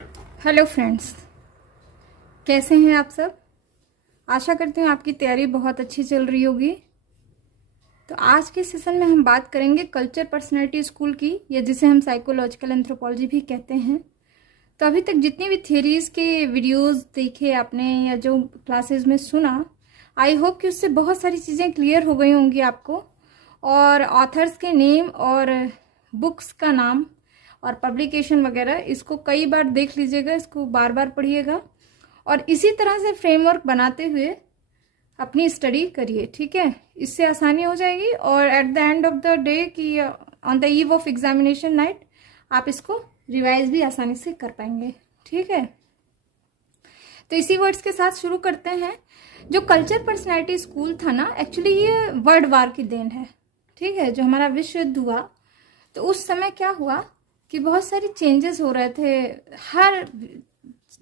Hello friends, कैसे हैं आप सब। आशा करते हैं आपकी तैयारी बहुत अच्छी चल रही होगी। तो आज के सेशन में हम बात करेंगे कल्चर पर्सनैलिटी स्कूल की, या जिसे हम साइकोलॉजिकल एंथ्रोपोलॉजी भी कहते हैं। तो अभी तक जितनी भी थियरीज के वीडियोस देखे आपने या जो क्लासेस में सुना, आई होप कि उससे बहुत सारी चीज़ें क्लियर हो गई होंगी आपको। और ऑथर्स के नेम और बुक्स का नाम और पब्लिकेशन वगैरह इसको कई बार देख लीजिएगा, इसको बार बार पढ़िएगा और इसी तरह से फ्रेमवर्क बनाते हुए अपनी स्टडी करिए। ठीक है, इससे आसानी हो जाएगी और at the end of the day कि on the eve of examination night आप इसको रिवाइज भी आसानी से कर पाएंगे। ठीक है, तो इसी वर्ड्स के साथ शुरू करते हैं। जो कल्चर पर्सनैलिटी स्कूल था ना, एक्चुअली ये वर्ल्ड वार की देन है। ठीक है, जो हमारा विश्व युद्ध हुआ तो उस समय क्या हुआ कि बहुत सारी चेंजेस हो रहे थे हर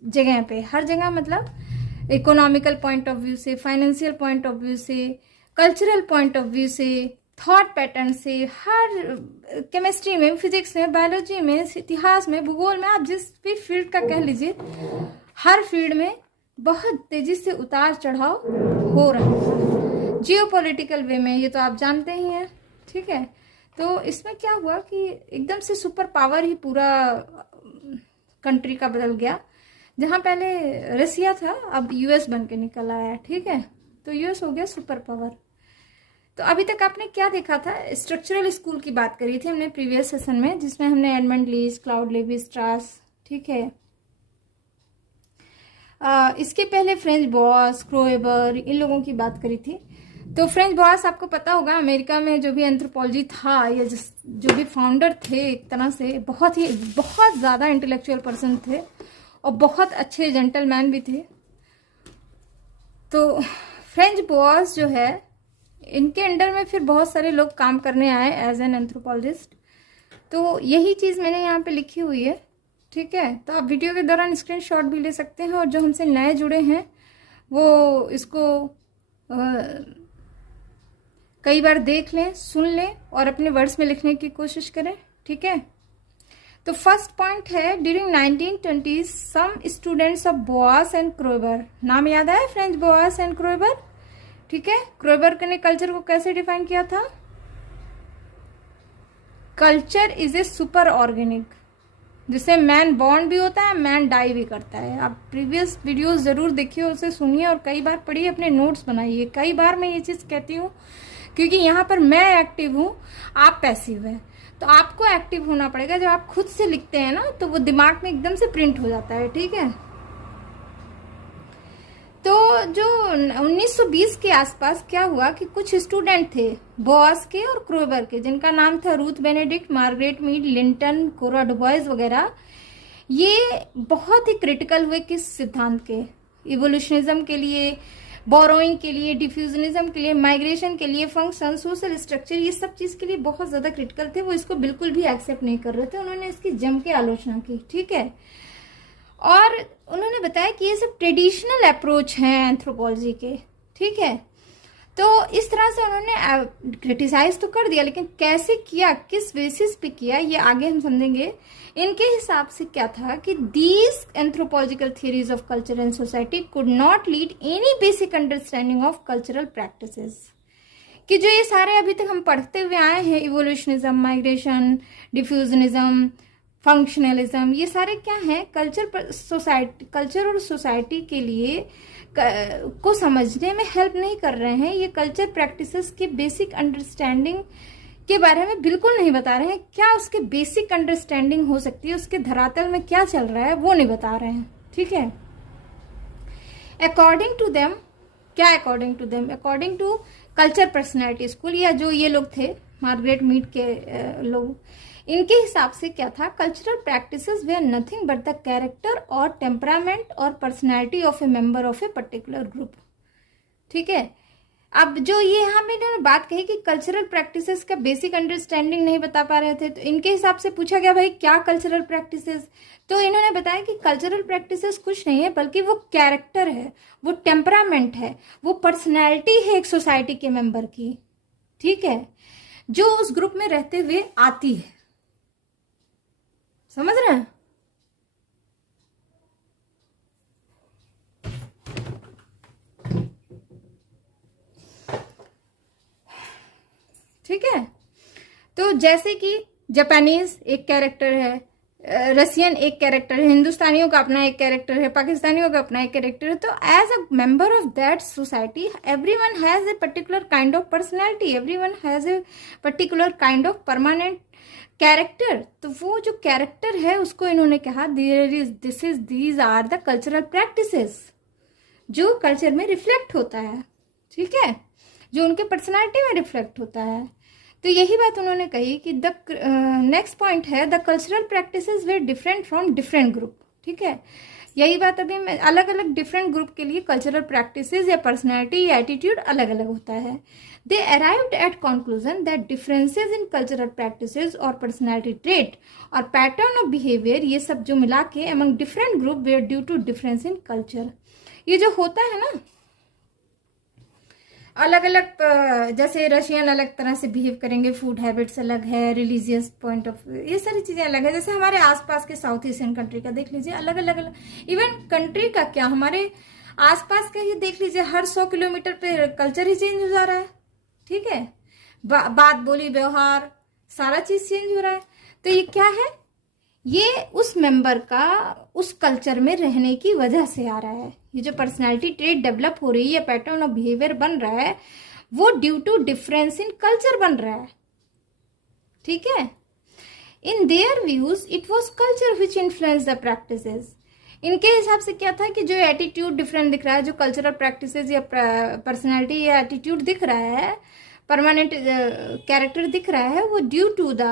जगह पे। हर जगह मतलब इकोनॉमिकल पॉइंट ऑफ व्यू से, फाइनेंशियल पॉइंट ऑफ व्यू से, कल्चरल पॉइंट ऑफ व्यू से, थॉट पैटर्न से, हर केमिस्ट्री में, फिजिक्स में, बायोलॉजी में, इतिहास में, भूगोल में, आप जिस भी फील्ड का कह लीजिए, हर फील्ड में बहुत तेजी से उतार चढ़ाव हो रहा है। जियोपॉलिटिकल वे में ये तो आप जानते ही हैं। ठीक है, तो इसमें क्या हुआ कि एकदम से सुपर पावर ही पूरा कंट्री का बदल गया। जहां पहले रसिया था, अब यूएस बन के निकल आया। ठीक है, तो यूएस हो गया सुपर पावर। तो अभी तक आपने क्या देखा था, स्ट्रक्चरल स्कूल की बात करी थी हमने प्रीवियस सेशन में, जिसमें हमने एडमंड लीच, क्लाउड लेवी स्ट्रास, ठीक है, इसके पहले फ्रेंच बॉस, क्रोएबर, इन लोगों की बात करी थी। तो फ्रेंच बॉस आपको पता होगा, अमेरिका में जो भी एंथ्रोपोलॉजी था, या जो भी फाउंडर थे, एक तरह से बहुत ज़्यादा इंटेलेक्चुअल पर्सन थे और बहुत अच्छे जेंटलमैन भी थे। तो फ्रेंच बॉस जो है, इनके अंडर में फिर बहुत सारे लोग काम करने आए एज एन एंथ्रोपोलॉजिस्ट। तो यही चीज़ मैंने यहाँ पे लिखी हुई है। ठीक है, तो आप वीडियो के दौरान स्क्रीनशॉट भी ले सकते हैं और जो हमसे नए जुड़े हैं वो इसको कई बार देख लें, सुन लें और अपने वर्ड्स में लिखने की कोशिश करें। ठीक है, तो फर्स्ट पॉइंट है, during 1920 some students of Boas and Kroeber. नाम याद है, फ्रेंच बोआस एंड क्रोएबर। ठीक है, क्रोएबर ने कल्चर को कैसे डिफाइन किया था, culture is a super organic, जिससे मैन बॉर्न भी होता है, मैन डाई भी करता है। आप प्रीवियस वीडियोस जरूर देखिए, उसे सुनिए और कई बार पढ़िए, अपने नोट्स बनाइए। कई बार मैं ये चीज कहती हूँ क्योंकि यहाँ पर मैं एक्टिव हूँ, आप पैसिव है, तो आपको एक्टिव होना पड़ेगा। जब आप खुद से लिखते हैं ना, तो वो दिमाग में एकदम से प्रिंट हो जाता है। ठीक है, तो जो 1920 के आसपास क्या हुआ कि कुछ स्टूडेंट थे बॉस के और क्रोबर के, जिनका नाम था Ruth Benedict, Margaret Mead, Linton, Cora DuBois वगैरह। ये बहुत ही क्रिटिकल हुए किस सिद्धांत के, इवोल्यूशनिज्म के लिए, बोरोइंग के लिए, डिफ्यूजनिज्म के लिए, माइग्रेशन के लिए, फंक्शन, सोशल स्ट्रक्चर, ये सब चीज के लिए बहुत ज्यादा क्रिटिकल थे। वो इसको बिल्कुल भी एक्सेप्ट नहीं कर रहे थे, उन्होंने इसकी जम के आलोचना की। ठीक है, और उन्होंने बताया कि ये सब ट्रेडिशनल अप्रोच हैं एंथ्रोपोलॉजी के। ठीक है, तो इस तरह से उन्होंने क्रिटिसाइज तो कर दिया, लेकिन कैसे किया, किस बेसिस पे किया, ये आगे हम समझेंगे। इनके हिसाब से क्या था कि these anthropological theories of culture and society could not lead any basic understanding of cultural practices. कि जो ये सारे अभी तक हम पढ़ते हुए आए हैं, इवोल्यूशनिज्म, माइग्रेशन, डिफ्यूजनिज्म, फंक्शनलिज्म, ये सारे क्या हैं, कल्चर और सोसाइटी के लिए को समझने में हेल्प नहीं कर रहे हैं। ये कल्चर प्रैक्टिसेस के बेसिक अंडरस्टैंडिंग के बारे में बिल्कुल नहीं बता रहे हैं। क्या उसके बेसिक अंडरस्टैंडिंग हो सकती है, उसके धरातल में क्या चल रहा है, वो नहीं बता रहे हैं। ठीक है, अकॉर्डिंग टू देम, क्या according to them, according to culture personality school, या जो ये लोग थे मार्गरेट मीड के लोग, इनके हिसाब से क्या था, cultural practices were nothing but the character और टेम्परामेंट और personality of a member of a particular group. ठीक है, अब जो ये यहाँ पे इन्होंने बात कही कि कल्चरल प्रैक्टिसेस का बेसिक अंडरस्टैंडिंग नहीं बता पा रहे थे, तो इनके हिसाब से पूछा गया भाई क्या कल्चरल प्रैक्टिसेस, तो इन्होंने बताया कि कल्चरल प्रैक्टिसेस कुछ नहीं है, बल्कि वो कैरेक्टर है, वो टेम्परामेंट है, वो पर्सनैलिटी है एक सोसाइटी के मेंबर की। ठीक है, जो उस ग्रुप में रहते हुए आती है। समझ रहे हैं, ठीक है। तो जैसे कि जापानीज एक कैरेक्टर है, रशियन एक कैरेक्टर है, हिंदुस्तानियों का अपना एक कैरेक्टर है, पाकिस्तानियों का अपना एक कैरेक्टर है। तो as a member of that society everyone has a particular kind of personality, everyone has a particular kind of permanent character. तो वो जो कैरेक्टर है उसको इन्होंने कहा these are the cultural practices, जो कल्चर में रिफ्लेक्ट होता है, ठीक है, जो उनके पर्सनालिटी में रिफ्लेक्ट होता है। तो यही बात उन्होंने कही कि द नेक्स्ट पॉइंट है the cultural practices were different from different group, ठीक है। यही बात अभी मैं अलग अलग डिफरेंट ग्रुप के लिए कल्चरल प्रैक्टिसेस या पर्सनैलिटी या एटीट्यूड अलग अलग होता है। They arrived at conclusion that differences in cultural practices और पर्सनैलिटी ट्रेट और पैटर्न ऑफ बिहेवियर, ये सब जो मिला के among different group were due to difference in culture. ये जो होता है ना अलग अलग, जैसे रशियन अलग तरह से बिहेव करेंगे, फूड हैबिट्स अलग है, रिलीजियस पॉइंट ऑफ व्यू, ये सारी चीजें अलग है। जैसे हमारे आसपास के साउथ एशियन कंट्री का देख लीजिए, अलग अलग अलग, इवन कंट्री का क्या, हमारे आसपास का ही देख लीजिए, हर 100 किलोमीटर पे कल्चर ही चेंज हो जा रहा है, ठीक है। बात बोली व्यवहार सारा चीज चेंज हो रहा है। तो ये क्या है, ये उस मेंबर का उस कल्चर में रहने की वजह से आ रहा है। ये जो पर्सनालिटी ट्रेट डेवलप हो रही है, पैटर्न ऑफ बिहेवियर बन रहा है, वो due to difference in culture बन रहा है, ठीक है। In their views it was culture which influence the practices. इनके हिसाब से क्या था कि जो एटीट्यूड डिफरेंट दिख रहा है, जो कल्चरल प्रैक्टिसेस या पर्सनैलिटी या एटीट्यूड दिख रहा है, परमानेंट कैरेक्टर दिख रहा है, वो ड्यू टू द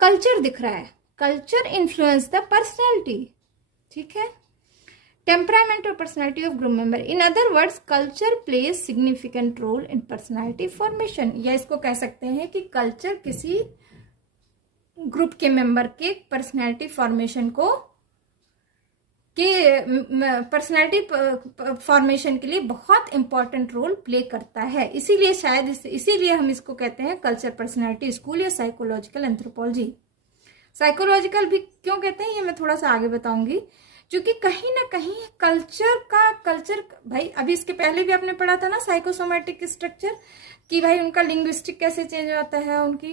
कल्चर दिख रहा है। कल्चर इन्फ्लुएंस द पर्सनैलिटी, ठीक है, टेम्परामेंट और personality of group member. In other words culture plays significant role in personality formation. या इसको कह सकते हैं कि कल्चर किसी ग्रुप के मेंबर के पर्सनैलिटी फॉर्मेशन को पर्सनैलिटी फॉर्मेशन के लिए बहुत इंपॉर्टेंट रोल प्ले करता है। इसीलिए शायद इसीलिए हम इसको कहते हैं कल्चर पर्सनैलिटी स्कूल या साइकोलॉजिकल एंथ्रोपोलॉजी। साइकोलॉजिकल भी क्यों कहते हैं ये मैं थोड़ा सा आगे बताऊंगी, क्योंकि कहीं ना कहीं कल्चर भाई, अभी इसके पहले भी आपने पढ़ा था ना साइकोसोमैटिक स्ट्रक्चर, कि भाई उनका लिंग्विस्टिक कैसे चेंज होता है, उनकी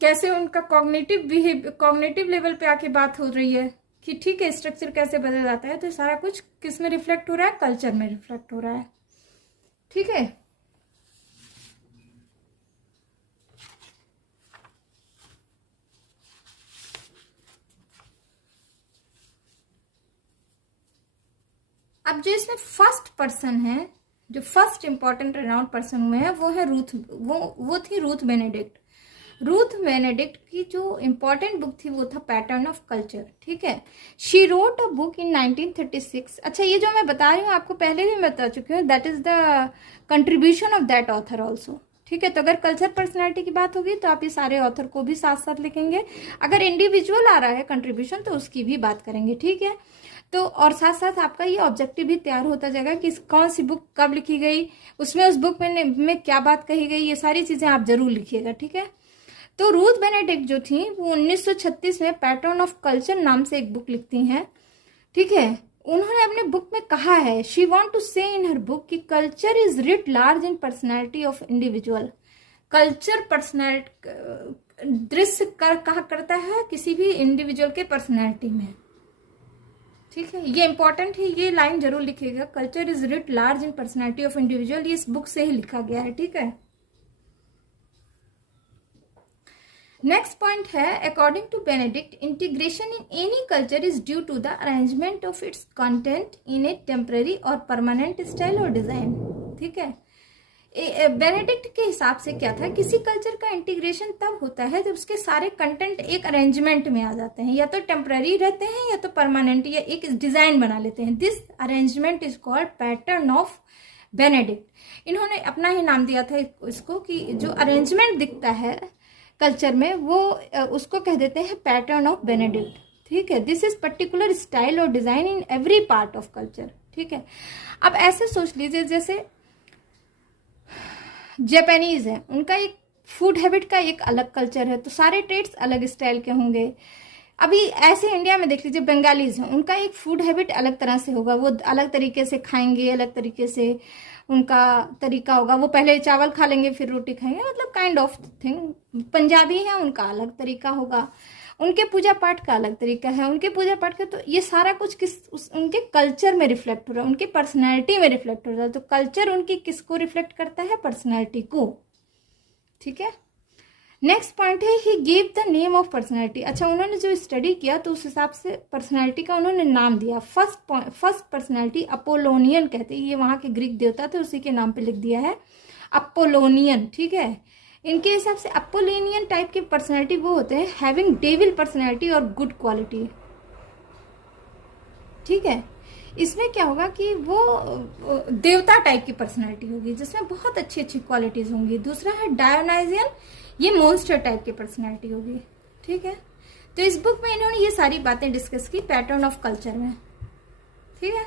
कैसे उनका कॉग्निटिव लेवल पे आके बात हो रही है कि ठीक है स्ट्रक्चर कैसे बदल जाता है। तो सारा कुछ किस में रिफ्लेक्ट हो रहा है, कल्चर में रिफ्लेक्ट हो रहा है, ठीक है। अब जो इसमें फर्स्ट पर्सन है, जो फर्स्ट इंपॉर्टेंट रेनाउंड पर्सन हुए हैं, वो है वो थी रूथ बेनेडिक्ट। रूथ बेनेडिक्ट की जो इंपॉर्टेंट बुक थी वो था पैटर्न ऑफ कल्चर, ठीक है। She wrote a book in 1936। अच्छा, ये जो मैं बता रही हूँ आपको पहले भी बता चुकी हूँ, that is the contribution of that author also, ठीक है। तो अगर कल्चर पर्सनैलिटी की बात होगी तो आप ये सारे ऑथर को भी साथ साथ लिखेंगे। अगर इंडिविजुअल आ रहा है कंट्रीब्यूशन तो उसकी भी बात करेंगे, ठीक है। तो और साथ साथ आपका ये ऑब्जेक्टिव भी तैयार होता जाएगा कि कौन सी बुक कब लिखी गई, उसमें उस बुक में क्या बात कही गई, ये सारी चीजें आप जरूर लिखिएगा, ठीक है। तो रूथ बेनेडिक्ट जो थी वो 1936 में पैटर्न ऑफ कल्चर नाम से एक बुक लिखती हैं, ठीक है। उन्होंने अपने बुक में कहा है, शी वांट टू से इन हर बुक कि culture is writ large in personality of individual. Culture personality दृश्य कहा करता है किसी भी इंडिविजुअल के पर्सनैलिटी में, ठीक है। ये इंपॉर्टेंट है, ये लाइन जरूर लिखिएगा, culture is writ large in personality of individual. ये इस बुक से ही लिखा गया है, ठीक है। नेक्स्ट पॉइंट है, according to Benedict integration in any culture is due to the arrangement of its content in a temporary और परमानेंट स्टाइल और डिजाइन, ठीक है। बेनेडिक्ट के हिसाब से क्या था, किसी कल्चर का इंटीग्रेशन तब होता है जब उसके सारे कंटेंट एक अरेंजमेंट में आ जाते हैं, या तो टेम्पररी रहते हैं या तो परमानेंट, या एक डिजाइन बना लेते हैं। This arrangement is called pattern of Benedict. इन्होंने अपना ही नाम दिया था इसको कि जो अरेंजमेंट दिखता है कल्चर में वो उसको कह देते हैं पैटर्न ऑफ बेनेडिक्ट, ठीक है। दिस इज पर्टिकुलर स्टाइल और design in every part of culture, ठीक है। अब ऐसे सोच लीजिए जैसे जापानीज है, उनका एक फूड हैबिट का एक अलग कल्चर है, तो सारे ट्रेड्स अलग स्टाइल के होंगे। अभी ऐसे इंडिया में देख लीजिए, बंगालीज हैं, उनका एक फूड हैबिट अलग तरह से होगा, वो अलग तरीके से खाएंगे, अलग तरीके से उनका तरीका होगा, वो पहले चावल खा लेंगे फिर रोटी खाएंगे, मतलब काइंड ऑफ थिंग। पंजाबी है, उनका अलग तरीका होगा, उनके पूजा पाठ का अलग तरीका है, उनके पूजा पाठ का। तो ये सारा कुछ उनके कल्चर में रिफ्लेक्ट हो रहा है, उनकी पर्सनैलिटी में रिफ्लेक्ट हो रहा है। तो कल्चर उनकी किसको रिफ्लेक्ट करता है? पर्सनैलिटी को। ठीक है, नेक्स्ट पॉइंट है he give the name of personality. अच्छा, उन्होंने जो स्टडी किया तो उस हिसाब से पर्सनैलिटी का उन्होंने नाम दिया। फर्स्ट पर्सनैलिटी अपोलोनियन कहते हैं, ये वहाँ के ग्रीक देवता थे, उसी के नाम पे लिख दिया है अपोलोनियन। ठीक है, इनके हिसाब से अपोलोनियन टाइप के पर्सनैलिटी वो होते हैं हैविंग डेविल पर्सनैलिटी और गुड क्वालिटी। ठीक है, इसमें क्या होगा कि वो देवता टाइप की पर्सनैलिटी होगी जिसमें बहुत अच्छी अच्छी क्वालिटीज होंगी। दूसरा है डायोनाइजियन, ये मॉन्स्टर टाइप की पर्सनैलिटी होगी। ठीक है, तो इस बुक में इन्होंने ये सारी बातें डिस्कस की पैटर्न ऑफ कल्चर में। ठीक है,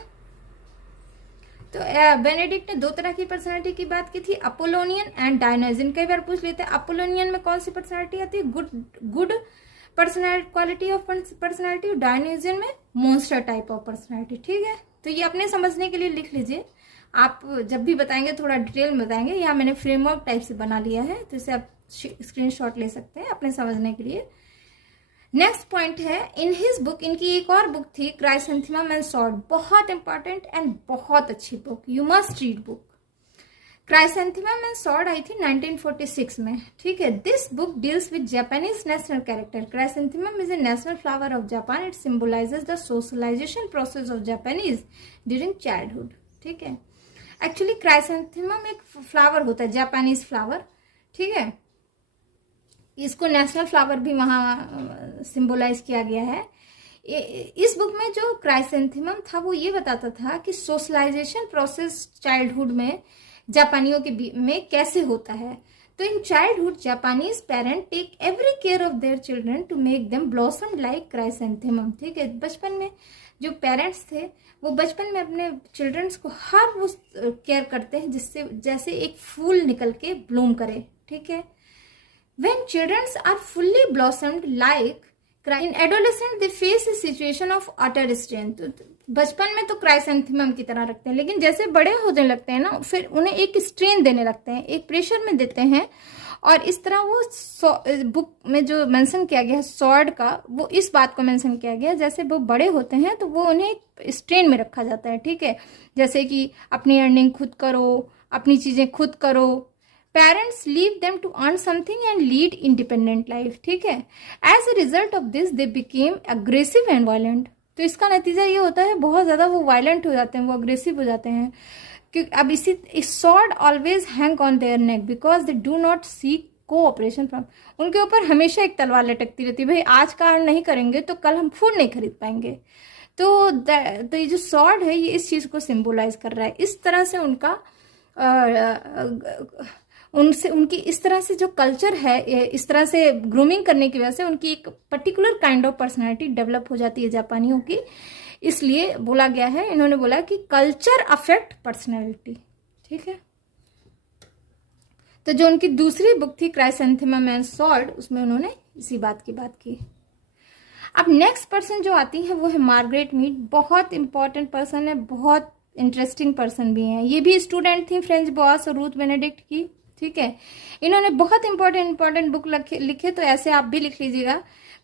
तो बेनेडिक्ट ने दो तरह की पर्सनैलिटी की बात की थी, अपोलोनियन एंड डायोनाइजियन। कई बार पूछ लेते हैं अपोलोनियन में कौन सी पर्सनैलिटी आती है? Good personality, quality of personality. Dionysian में मॉन्स्टर टाइप ऑफ पर्सनैलिटी। ठीक है, तो ये अपने समझने के लिए लिख लीजिए, आप जब भी बताएंगे थोड़ा डिटेल में बताएंगे। यहाँ मैंने फ्रेमवर्क टाइप से बना लिया है, तो इसे आप स्क्रीनशॉट ले सकते हैं अपने समझने के लिए। नेक्स्ट पॉइंट है इन हिज बुक, इनकी एक और बुक थी क्राइसेंथेमम एंड सॉर्ड, बहुत इंपॉर्टेंट एंड बहुत अच्छी book, you must read book. Chrysanthemum and Sword आई थी 1946 में। ठीक है, this book deals with Japanese national character. Chrysanthemum is a national flower of Japan, it symbolises the socialisation process of Japanese during childhood. ठीक है, actually chrysanthemum एक flower होता है, जापानीज फ्लावर। ठीक है, इसको नेशनल फ्लावर भी वहाँ सिंबलाइज किया गया है। इस बुक में जो क्राइसेंथेमम था वो ये बताता था कि सोशलाइजेशन प्रोसेस चाइल्डहुड में जापानियों के में कैसे होता है। तो in childhood Japanese parent take every care of their children to make them blossom like chrysanthemum. ठीक है, बचपन में जो पेरेंट्स थे वो बचपन में अपने चिल्ड्रंस को हर वो केयर करते हैं जिससे जैसे एक फूल निकल के ब्लूम करे। ठीक है, when children are fully blossomed like in adolescent they face a situation of utter strength। बचपन में तो क्राइसेंथेमम की तरह रखते हैं, लेकिन जैसे बड़े होने लगते हैं ना फिर उन्हें एक स्ट्रेन देने लगते हैं, एक प्रेशर में देते हैं। और इस तरह वो बुक में जो मेंशन किया गया है सॉर्ड का, वो इस बात को मेंशन किया गया है जैसे वो बड़े होते हैं तो वो उन्हें स्ट्रेन में रखा जाता है। ठीक है, जैसे कि अपनी अर्निंग खुद करो, अपनी चीजें खुद करो, parents leave them to earn something and lead independent life। ठीक है, as a result of this they became aggressive and violent। तो इसका नतीजा ये होता है बहुत ज्यादा वो वायलेंट हो जाते हैं, वो अग्रेसिव हो जाते हैं। क्योंकि अब इसी sword always hang on their neck because they do not seek cooperation from. उनके ऊपर हमेशा एक तलवार लटकती रहती है, भाई आज का नहीं करेंगे तो कल हम फूड नहीं खरीद पाएंगे। तो ये जो स्वॉर्ड है ये इस चीज को सिंबलाइज कर रहा है। इस तरह से उनका उनकी इस तरह से जो कल्चर है, इस तरह से ग्रूमिंग करने की वजह से उनकी एक particular kind of personality develop हो जाती है जापानियों की। इसलिए बोला गया है, इन्होंने बोला कि कल्चर अफेक्ट पर्सनालिटी। ठीक है, तो जो उनकी दूसरी बुक थी क्राइसेंथेमम एंड सॉर्ड, उसमें उन्होंने इसी बात की। अब नेक्स्ट पर्सन जो आती है वो है मार्गरेट मीड। बहुत इंपॉर्टेंट पर्सन है, बहुत इंटरेस्टिंग पर्सन भी है। ये भी स्टूडेंट थी फ्रेंच बॉस और रूथ बेनेडिक्ट की। ठीक है, इन्होंने बहुत इंपॉर्टेंट बुक लिखे, तो ऐसे आप भी लिख लीजिएगा,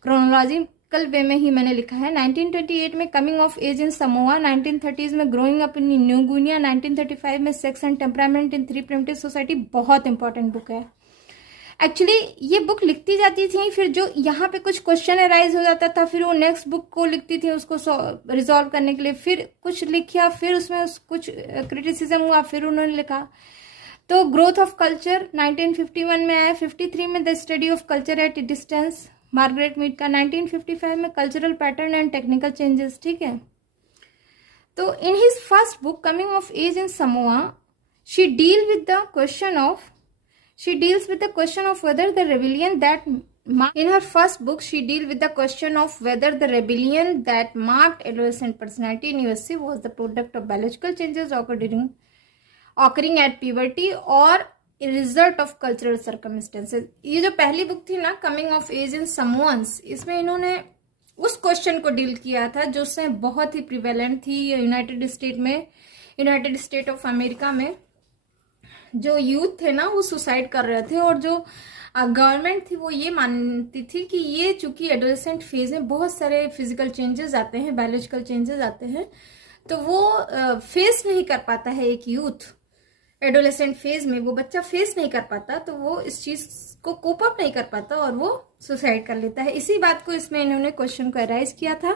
क्रोनोलॉजिकल वे में ही मैंने लिखा है। 1928 में coming of age in Samoa, 1930s में growing up in New Guinea, 1935 में sex and temperament in 3 primitive society. बहुत इंपॉर्टेंट बुक है। एक्चुअली ये बुक लिखती जाती थी, फिर जो यहाँ पे कुछ क्वेश्चन अराइज हो जाता था, फिर वो नेक्स्ट बुक को लिखती थी उसको रिजॉल्व करने के लिए, फिर कुछ लिखा, फिर उसमें कुछ क्रिटिसिज्म हुआ, फिर उन्होंने लिखा। तो ग्रोथ ऑफ कल्चर 1951 में आया, 53 में the study of culture at distance Margaret Mead का, 1955 में cultural pattern and technical changes. ठीक है, तो in his first book coming of age in Samoa she deals with the question of whether the rebellion that in her first book she deal with the question of whether the rebellion that marked adolescent personality in USA was the product of biological changes occurring at puberty or a result of cultural circumstances। ये जो पहली book थी ना coming of age in someone's, इसमें इन्होंने उस question को deal किया था जो उससे बहुत ही प्रिवेलेंट थी यूनाइटेड स्टेट ऑफ अमेरिका में। जो यूथ थे ना वो सुसाइड कर रहे थे, और जो गवर्नमेंट थी वो ये मानती थी कि ये चूंकि एडोलेसेंट फेज में बहुत सारे फिजिकल चेंजेस आते हैं, बायोलॉजिकल चेंजेस आते हैं, तो वो फेस नहीं कर पाता है। एक यूथ एडोलेसेंट फेज में वो बच्चा फेस नहीं कर पाता, तो वो इस चीज को कोप अप नहीं कर पाता और वो सुसाइड कर लेता है। इसी बात को इसमें इन्होंने क्वेश्चन को अराइज किया था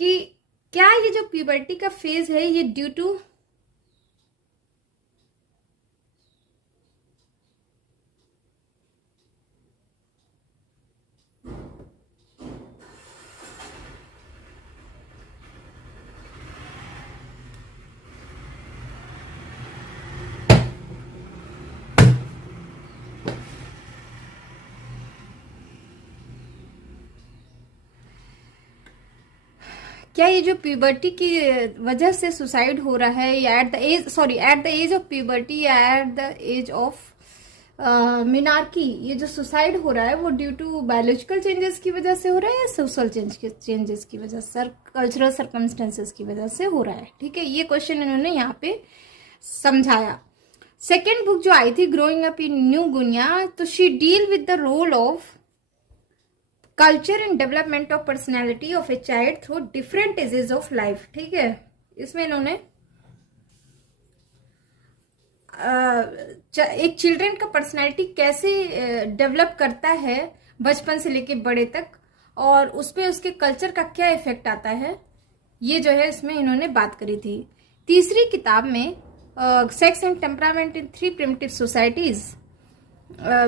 कि क्या ये जो प्यूबर्टी का फेज है ये ड्यू टू क्या ये जो प्यूबर्टी की वजह से सुसाइड हो रहा है, या at the age of puberty या at the age of menarche, ये जो सुसाइड हो रहा है वो ड्यू टू बायोलॉजिकल चेंजेस की वजह से हो रहा है या सोशल चेंजेस की वजह से, कल्चरल सर्कमस्टेंसेस की वजह से हो रहा है? ठीक है, ये क्वेश्चन इन्होंने यहाँ पे समझाया। सेकेंड बुक जो आई थी growing up in New Guinea, तो she deal with the role of culture and development of personality of a child through different ages of life. ठीक है, इसमें इन्होंने एक चिल्ड्रन का पर्सनैलिटी कैसे डेवलप करता है बचपन से लेके बड़े तक, और उस पर उसके कल्चर का क्या इफेक्ट आता है, ये जो है इसमें इन्होंने बात करी थी। तीसरी किताब में sex and temperament in 3 primitive societies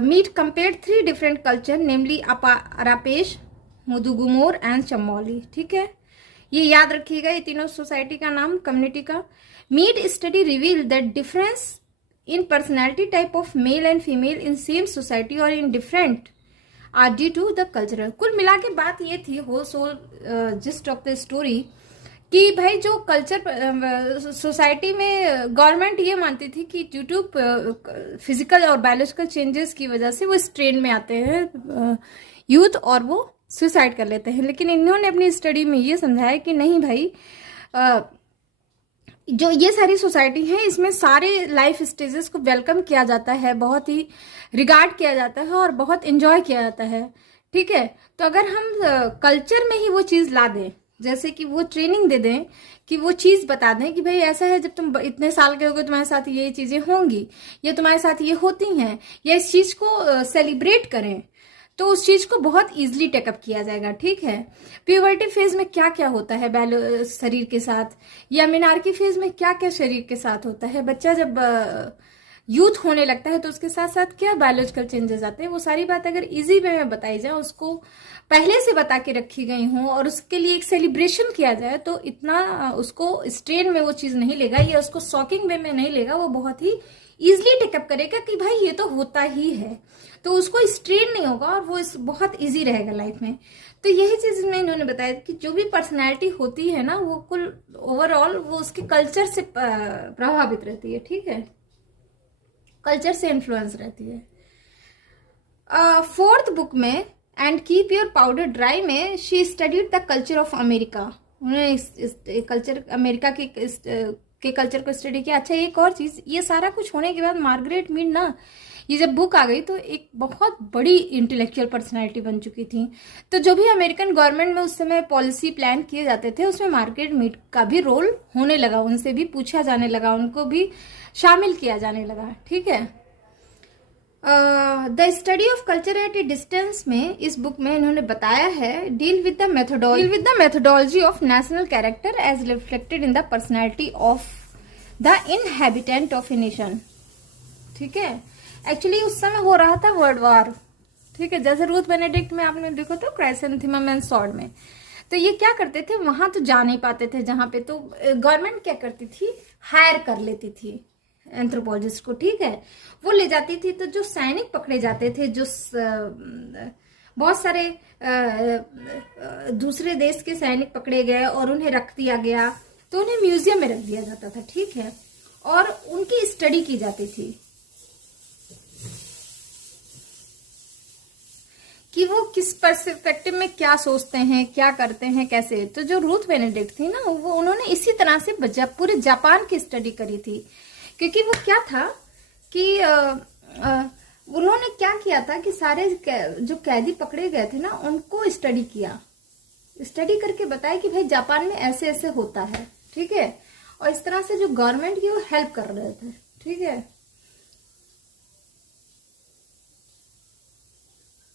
Mead compared 3 different culture namely Arapesh, Mundugumor and Tchambuli. ठीक है, ये याद रखिएगा, ये तीनों सोसाइटी का नाम, कम्युनिटी का। Mead study reveal that difference in personality type of male and female in same society और in different are due to the cultural. कुल मिला के बात ये थी, whole sole gist of the story, कि भाई जो कल्चर सोसाइटी में गवर्नमेंट ये मानती थी कि ड्यू टू फिजिकल और बायोलॉजिकल चेंजेस की वजह से वो स्ट्रेन में आते हैं यूथ और वो सुसाइड कर लेते हैं। लेकिन इन्होंने अपनी स्टडी में ये समझाया कि नहीं भाई, जो ये सारी सोसाइटी है इसमें सारे लाइफ स्टेजेस को वेलकम किया जाता है, बहुत ही रिगार्ड किया जाता है और बहुत इंजॉय किया जाता है। ठीक है, तो अगर हम कल्चर में ही वो चीज़ ला दें, जैसे कि वो ट्रेनिंग दे दें, कि वो चीज़ बता दें कि भाई ऐसा है, जब तुम इतने साल के होगे तुम्हारे साथ ये चीज़ें होंगी, या तुम्हारे साथ ये होती हैं, या इस चीज़ को सेलिब्रेट करें, तो उस चीज़ को बहुत इजीली टेकअप किया जाएगा। ठीक है, प्यूबर्टी फेज में क्या क्या होता है शरीर के साथ, या मिनार्की फेज में क्या क्या शरीर के साथ होता है, बच्चा जब यूथ होने लगता है तो उसके साथ साथ क्या बायोलॉजिकल चेंजेस आते हैं, वो सारी बात अगर इजी वे में बताई जाए, उसको पहले से बता के रखी गई हूँ और उसके लिए एक सेलिब्रेशन किया जाए, तो इतना उसको स्ट्रेन में वो चीज़ नहीं लेगा या उसको शॉकिंग वे में नहीं लेगा, वो बहुत ही ईजिली टेकअप करेगा कि भाई ये तो होता ही है, तो उसको स्ट्रेन नहीं होगा और वो बहुत ईजी रहेगा लाइफ में। तो यही चीज़ में इन्होंने बताया कि जो भी पर्सनैलिटी होती है ना, वो कुल ओवरऑल वो उसके कल्चर से प्रभावित रहती है। ठीक है, कल्चर से इन्फ्लुएंस रहती है। फोर्थ बुक में and keep your powder dry में she studied the culture of America. उन्होंने इस कल्चर अमेरिका के कल्चर को स्टडी किया। अच्छा, एक और चीज़, ये सारा कुछ होने के बाद मार्गरेट मीड ना, ये जब बुक आ गई तो एक बहुत बड़ी इंटेलेक्चुअल पर्सनालिटी बन चुकी थी। तो जो भी अमेरिकन गवर्नमेंट में उस समय पॉलिसी प्लान किए जाते थे उसमें मार्गरेट मीड का भी रोल होने लगा, उनसे भी पूछा जाने लगा, उनको भी शामिल किया जाने लगा। ठीक है, the study of culture at a distance में इस बुक में इन्होंने बताया है deal with the methodology of national character as reflected in the personality of the inhabitant of a nation. ठीक है, एक्चुअली उस समय हो रहा था वर्ल्ड वॉर। ठीक है, जैसे रूथ बेनेडिक्ट में आपने देखो तो क्राइसेंथेमम एंड स्वॉर्ड में, तो ये क्या करते थे, वहां तो जा नहीं पाते थे जहां पे, तो गवर्नमेंट क्या करती थी, हायर कर लेती थी एंथ्रोपोलॉजिस्ट को। ठीक है, वो ले जाती थी, तो जो सैनिक पकड़े जाते थे, जो बहुत सारे दूसरे देश के सैनिक पकड़े गए और उन्हें रख दिया गया, तो उन्हें म्यूजियम में रख दिया जाता था। ठीक है, और उनकी स्टडी की जाती थी कि वो किस पर्सपेक्टिव में क्या सोचते हैं, क्या करते हैं, कैसे। तो जो रूथ बेनेडिक्ट थी ना, वो उन्होंने इसी तरह से पूरे जापान की स्टडी करी थी। क्योंकि वो क्या था कि उन्होंने क्या किया था कि सारे जो कैदी पकड़े गए थे ना, उनको स्टडी किया, स्टडी करके बताया कि भाई जापान में ऐसे ऐसे होता है, ठीक है। और इस तरह से जो गवर्नमेंट की वो हेल्प कर रहे थे, ठीक है।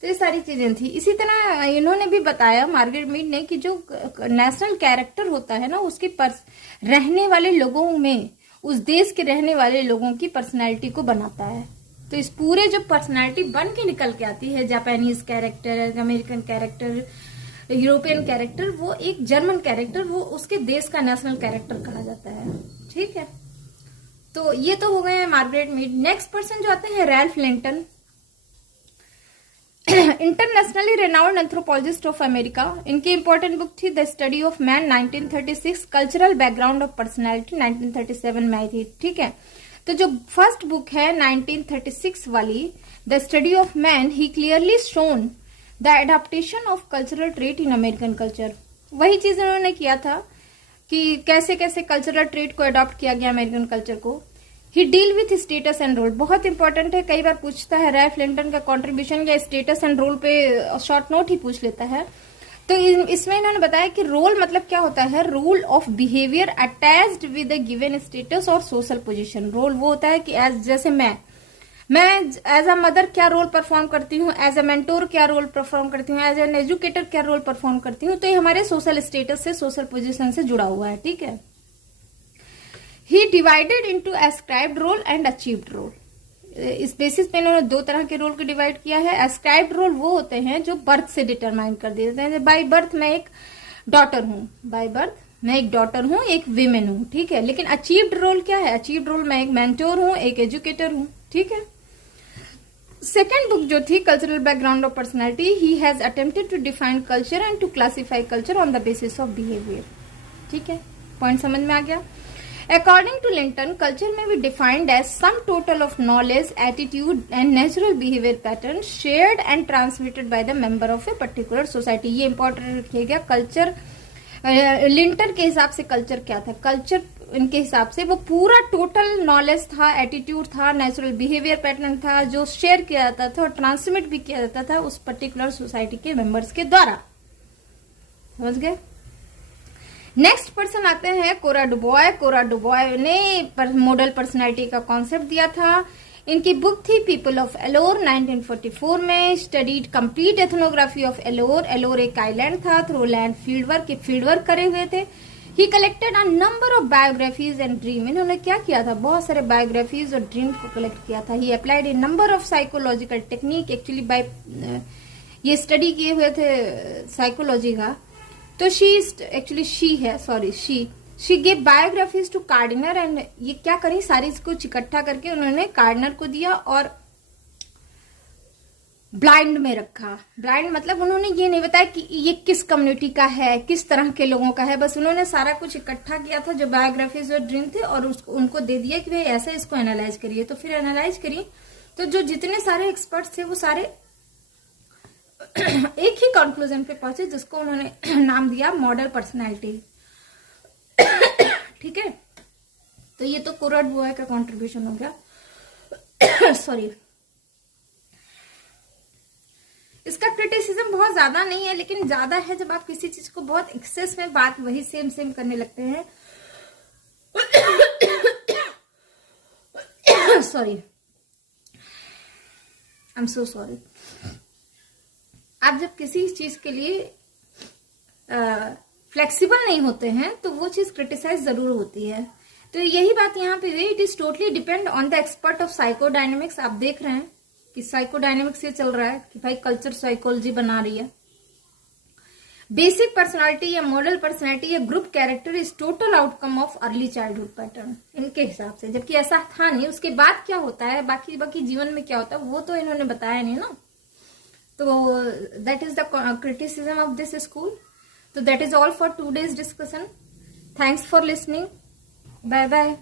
तो ये सारी चीजें थी। इसी तरह इन्होंने भी बताया, मार्gaरेट मीड ने, कि जो नेशनल कैरेक्टर होता है ना, उसके रहने वाले लोगों में, उस देश के रहने वाले लोगों की पर्सनैलिटी को बनाता है। तो इस पूरे जो पर्सनैलिटी बन के निकल के आती है, Japanese character, American character, European character, वो एक जर्मन कैरेक्टर, वो उसके देश का नेशनल कैरेक्टर कहा जाता है, ठीक है। तो ये तो हो गए हैं मार्gaरेट मीड। नेक्स्ट पर्सन जो आते हैं Ralph Linton, internationally renowned anthropologist of America. इनकी इंपॉर्टेंट बुक थी the study of man 1936, cultural background of personality 1937 में आई थी, ठीक है। तो जो फर्स्ट बुक है 1936 वाली, the study of man, he clearly shown the adaptation of cultural trait in American culture. वही चीज उन्होंने किया था कि कैसे कैसे कल्चरल ट्रेट को अडॉप्ट किया गया अमेरिकन कल्चर को। He deal with status and role, बहुत इंपॉर्टेंट है, कई बार पूछता है रैल्फ लिंटन का कंट्रीब्यूशन या स्टेटस एंड रोल पे शॉर्ट नोट ही पूछ लेता है। तो इसमें इन्होंने बताया कि रोल मतलब क्या होता है, rule of behaviour attached with a given status और सोशल पोजीशन। रोल वो होता है कि जैसे मैं एज अ मदर क्या रोल परफॉर्म करती हूँ, एज अ मेंटोर क्या रोल परफॉर्म करती हूँ, एज एन एजुकेटर क्या रोल परफॉर्म करती हूँ। तो ये हमारे सोशल स्टेटस से, सोशल पोजीशन से जुड़ा हुआ है, ठीक है। He divided into ascribed role and achieved role. इस बेसिस पे इन्होंने दो तरह के रोल को डिवाइड किया है। एस्क्राइब्ड रोल वो होते हैं जो बर्थ से डिटरमाइन कर दिए जाते हैं। बाय बर्थ मैं एक डॉटर हूँ, बाय बर्थ मैं एक डॉटर हूँ, एक विमेन हूँ, ठीक है। लेकिन अचीव्ड रोल क्या है, अचीव्ड रोल मैं एक मेंटोर हूँ, एक एजुकेटर हूँ, ठीक है। सेकेंड बुक जो थी cultural background of personality, he has attempted to define culture and to classify culture on the basis of behaviour, ठीक है। पॉइंट समझ में आ गया। According to Linton, culture may be defined as some total of knowledge, attitude and natural behavior patterns shared and transmitted by the member of a particular society. ये important रखिएगा। Culture lintel के हिसाब से culture क्या था, culture इनके हिसाब से वो पूरा टोटल नॉलेज था, एटीट्यूड था, नेचुरल बिहेवियर पैटर्न था, जो शेयर किया जाता था और ट्रांसमिट भी किया जाता था उस पर्टिकुलर सोसाइटी के मेंबर्स के द्वारा। समझ गए। नेक्स्ट पर्सन आते हैं कोरा डुबॉय। कोरा डुबॉय ने मॉडल पर्सनालिटी का कॉन्सेप्ट दिया था। इनकी बुक थी पीपल ऑफ एलोर 1944 में। Studied complete ethnography of Alor. Alor एक आइलैंड था, थ्रू लैंड फील्ड वर्क करे हुए थे। ही collected a number of biographies and dream. इन्होंने क्या किया था, बहुत सारे बायोग्राफीज और ड्रीम को कलेक्ट किया था। He applied a number of psychological technique. Actually by ये स्टडी किए हुए थे साइकोलॉजी का। तो she gave biographies to Kardiner and ये क्या करी, सारी इसको इकट्ठा करके उन्होंने कार्डिनर को दिया और ब्लाइंड में रखा। ब्लाइंड मतलब उन्होंने ये नहीं बताया कि ये किस कम्युनिटी का है, किस तरह के लोगों का है, बस उन्होंने सारा कुछ इकट्ठा किया था जो बायोग्राफीज और ड्रीम थे और उनको दे दिया कि भाई ऐसे इसको एनालाइज करिए। तो फिर एनालाइज करिए तो जो जितने सारे एक्सपर्ट्स थे वो सारे एक ही कंक्लूजन पे पहुंचे जिसको उन्होंने नाम दिया मॉडल पर्सनालिटी, ठीक है। तो ये तो कोरा डुबॉय का कंट्रीब्यूशन हो गया। सॉरी, इसका क्रिटिसिज्म बहुत ज्यादा नहीं है, लेकिन ज्यादा है जब आप किसी चीज को बहुत एक्सेस में बात वही सेम करने लगते हैं। Sorry, I am so sorry. आप जब किसी चीज के लिए फ्लेक्सिबल नहीं होते हैं तो वो चीज क्रिटिसाइज जरूर होती है। तो यही बात यहाँ पे हुई। It is totally depend on the expert of psychodynamics. आप देख रहे हैं कि साइकोडायनेमिक्स ये चल रहा है कि भाई कल्चर साइकोलॉजी बना रही है। बेसिक पर्सनालिटी या मॉडल पर्सनालिटी या group character is total outcome of early childhood pattern इनके हिसाब से, जबकि ऐसा था नहीं। उसके बाद क्या होता है, बाकी जीवन में क्या होता है वो तो इन्होंने बताया नहीं ना। तो that is the criticism of this school. So that is all for today's discussion. Thanks for listening. Bye bye.